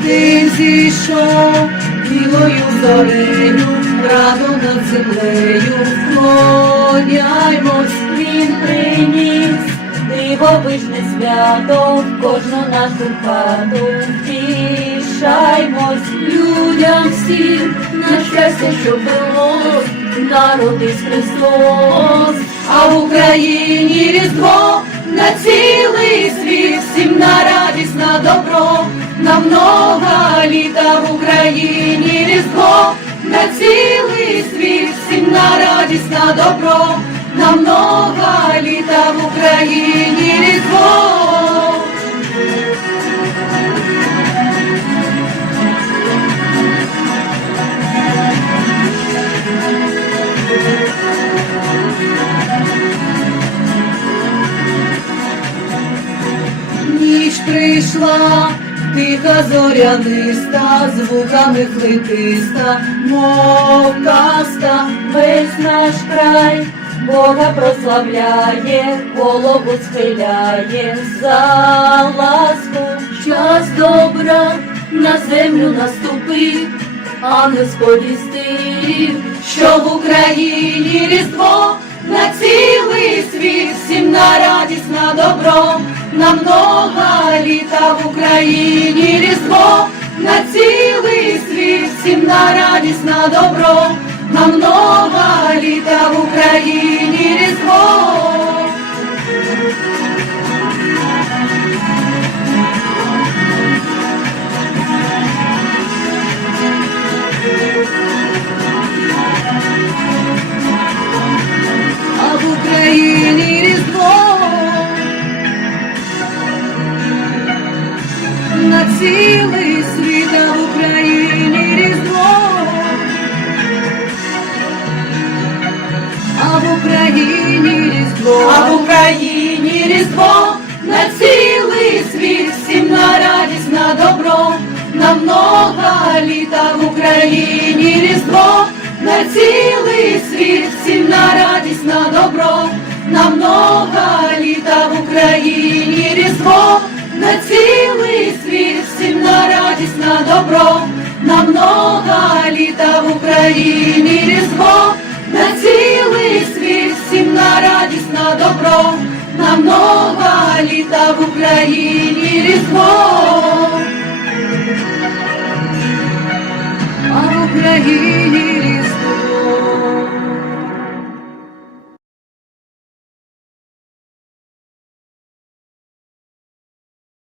Ти зійшов білою зорею, радо над землею. Вклоняймось, він приніс, дивовижне свято, в кожну нашу хату. Тішаймось людям всім, на щастя, що було, народись Христос, а в Україні різдво на цілий світ, всім на радість, на добро на много літа в Україні різдво, на цілий світ, всім на радість, на добро, на много літа в Україні різдво. Ніч прийшла, тиха зоряниста, звуками флетиста, мов каста, Весь наш край Бога прославляє, голову схиляє за ласку. Час добра на землю наступив, ангел сповістив, що в Україні різдво на цілий світ, всім на радість, на добро, на много літа в Україні різдво, на цілий світ, всім на радість, на добро, на Україні різдво, а в Україні різдво на цілий світ, всім на радість, на добро, на много літа в Україні різдво, на цілий світ, всім на радість, на добро, на много літа в Україні різдво, на цілий світ, всім на радість, на добро, на много літа в Україні різдво, Много літа в Україні різдво.